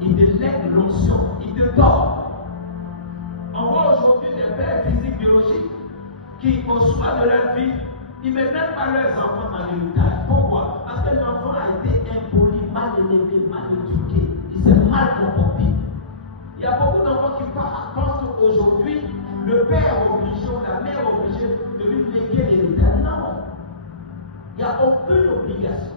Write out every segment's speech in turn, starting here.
il délègue l'onction, il te donne. On voit aujourd'hui des pères physiques, biologiques, qui, au soir de leur vie, ils ne mettent même pas leurs enfants dans l'héritage. Pourquoi? Parce que l'enfant a été impoli, mal élevé, mal éduqué, il s'est mal comporté. Il y a beaucoup d'enfants qui pensent qu'aujourd'hui, le père obligé ou la mère obligée de lui léguer l'héritage. Non, il n'y a aucune obligation.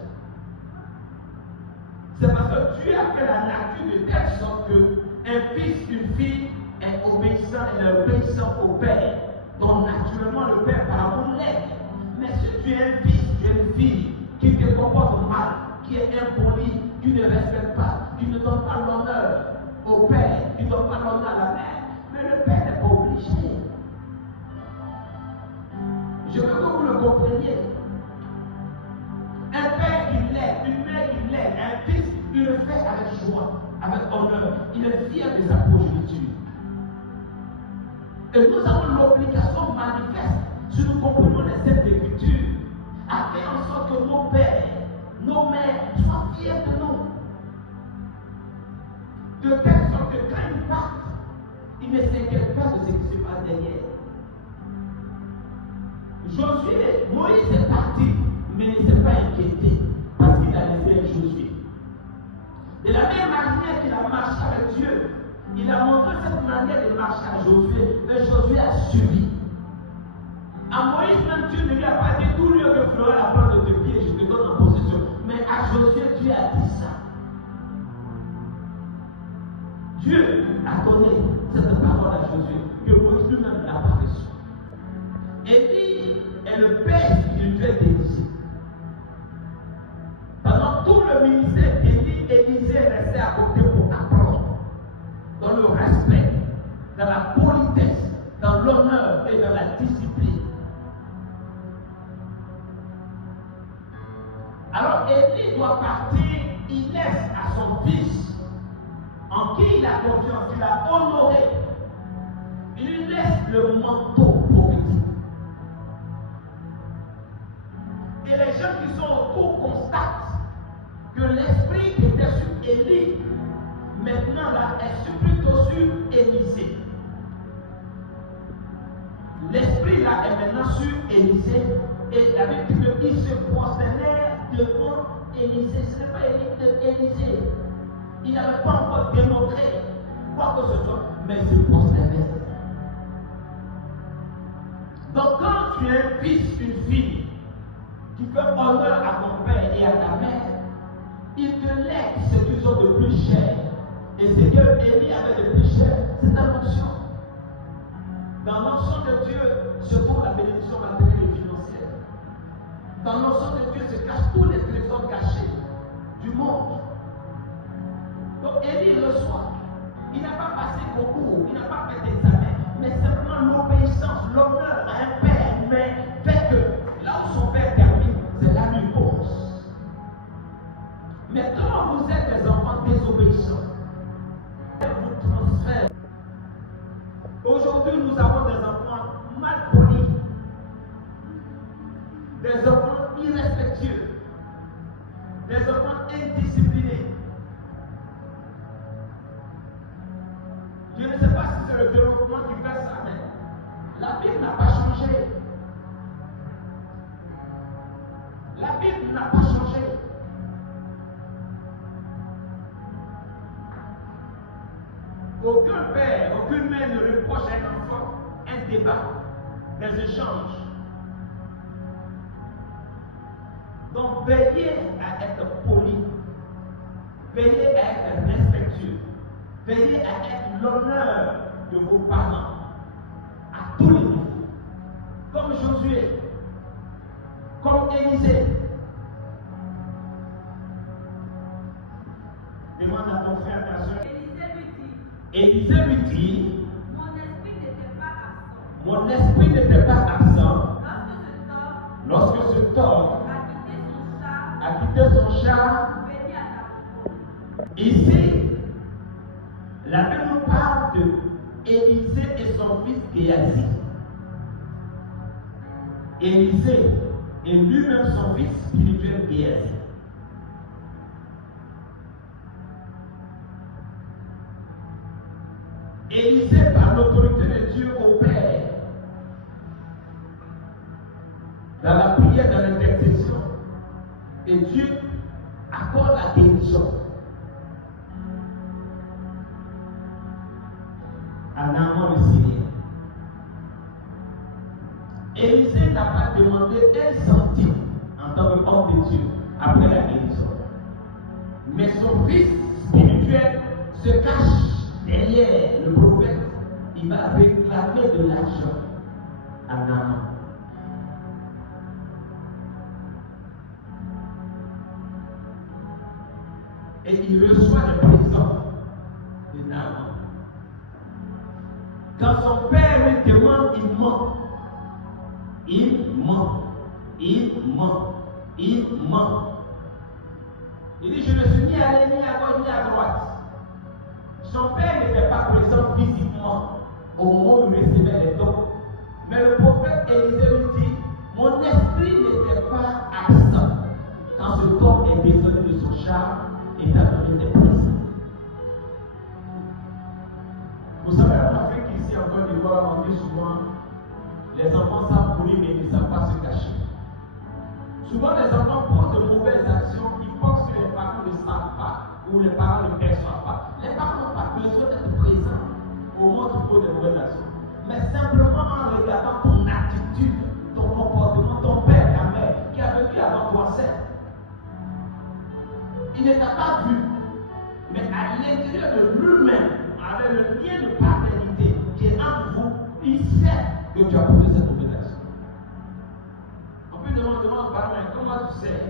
C'est parce que Dieu a fait la nature de telle sorte qu'un fils, une fille est obéissant et est obéissant au père. Donc naturellement le père par amour l'aide. Mais si tu es un fils, tu es une fille qui te comporte mal, qui est impoli, qui ne respecte pas, qui ne donne pas l'honneur au père, qui ne donne pas l'honneur à la mère, mais le père n'est pas obligé. Je veux que vous le compreniez. Un père qui l'aide, une mère qui l'aide, un fils, il le fait avec joie, avec honneur. Il est fier de sa progéniture. Et nous avons l'obligation manifeste, si nous comprenons les Saintes Écritures, à faire en sorte que nos pères, nos mères soient fiers de nous. De telle sorte que quand ils partent, ils ne s'inquiètent pas de ce qui se passe derrière. Josué, Moïse est parti, mais il ne s'est pas inquiété parce qu'il a laissé Josué. De la même manière qu'il a marché avec Dieu, il a montré cette manière de marcher à Josué, et Josué a suivi. À Moïse, même Dieu ne lui a pas dit tout lieu que fleurait la plante de tes pieds, je te donne en possession. Mais à Josué, Dieu a dit ça. Dieu a donné cette parole à Josué, que Moïse lui-même n'a pas reçue. Élie est le père spirituel d'Élisée. Pendant tout le ministère d'Élie, Élisée est resté à côté pour apprendre. Dans le respect, dans la politesse, dans l'honneur et dans la discipline. Alors Élie doit partir, il laisse à son fils, en qui il a confiance, il a honoré, il lui laisse le manteau prophétique. Et les gens qui sont autour constatent que l'esprit qui était sur Élie, maintenant là, est plutôt sur Élisée. L'esprit là est maintenant sur Élisée. Et la Bible dit qu'il se prosternait devant Élisée. Ce n'est pas Élisée. Il n'avait pas encore démontré quoi que ce soit, mais il se prosternait. Donc quand tu es un fils, une fille, qui fait honneur à ton père et à ta mère, ils te lèguent ce qu'ils ont de plus cher. Et ce que Élie avait de plus cher, c'est la notion. Dans l'onction de Dieu se trouve la bénédiction matérielle et financière. Dans l'onction de Dieu se cachent tous les trésors cachés du monde. Donc Élie reçoit. Il n'a pas passé concours, il n'a pas fait d'examen, mais simplement l'obéissance, l'honneur à un père humain fait que là où son père termine, c'est là où il commence. Mais quand vous êtes des enfants désobéissants, vous transfère. Aujourd'hui, nous avons des enfants mal polis, des enfants irrespectueux, des enfants indisciplinés. Je ne sais pas si c'est le développement qui fait ça, mais la Bible n'a pas changé. La Bible n'a pas changé. Aucun père, aucune mère ne reproche à un enfant un débat, des échanges. Donc veillez à être poli, veillez à être respectueux, veillez à être l'honneur de vos parents à tous les niveaux. Comme Josué, comme Élisée. Demande à ton frère, ta soeur. Élisée lui dit, mon esprit n'était pas absent lorsque ce tord a quitté son char. Ici, la Bible nous parle de Élisée et son fils Géasi. Élisée et lui-même son fils spirituel Géasi. Élisée, par l'autorité de Dieu, opère dans la prière, dans l'intercession. Et Dieu accorde la guérison à Naaman le Syrien. Élisée n'a pas demandé un centime en tant qu'homme de Dieu après la guérison. Mais son fils spirituel se cache derrière le prophète. Il va réclamer de l'argent à Naaman. Et il reçoit le présent de Naaman. Quand son père lui demande, il ment. Il ment. Il ment. Il ment. Il dit, je ne suis ni allé ni à gauche ni à droite. Son père n'était pas présent physiquement au moment où il recevait les dons. Mais le prophète Élisée lui dit, mon esprit n'était pas absent quand ce homme est descendu de son char et t'a donné des présents. Vous savez, en Afrique, ici en Côte d'Ivoire, on dit souvent, les enfants savent courir mais ils ne savent pas se cacher. Souvent, les enfants posent de mauvaises actions, ils pensent que les parents ne savent pas ou les parents ne perçoivent pas. Les parents n'ont pas besoin d'être présents au moment où tu poses de mauvaises actions. Mais simplement en regardant ton attitude, ton comportement, ton père, ta mère, qui a vécu avant toi, certes. Il ne t'a pas vu, mais à l'intérieur de lui-même, avec le lien de paternité qui est entre vous, il sait que tu as posé cette mauvaise action. On peut demander, pardon, comment tu sais?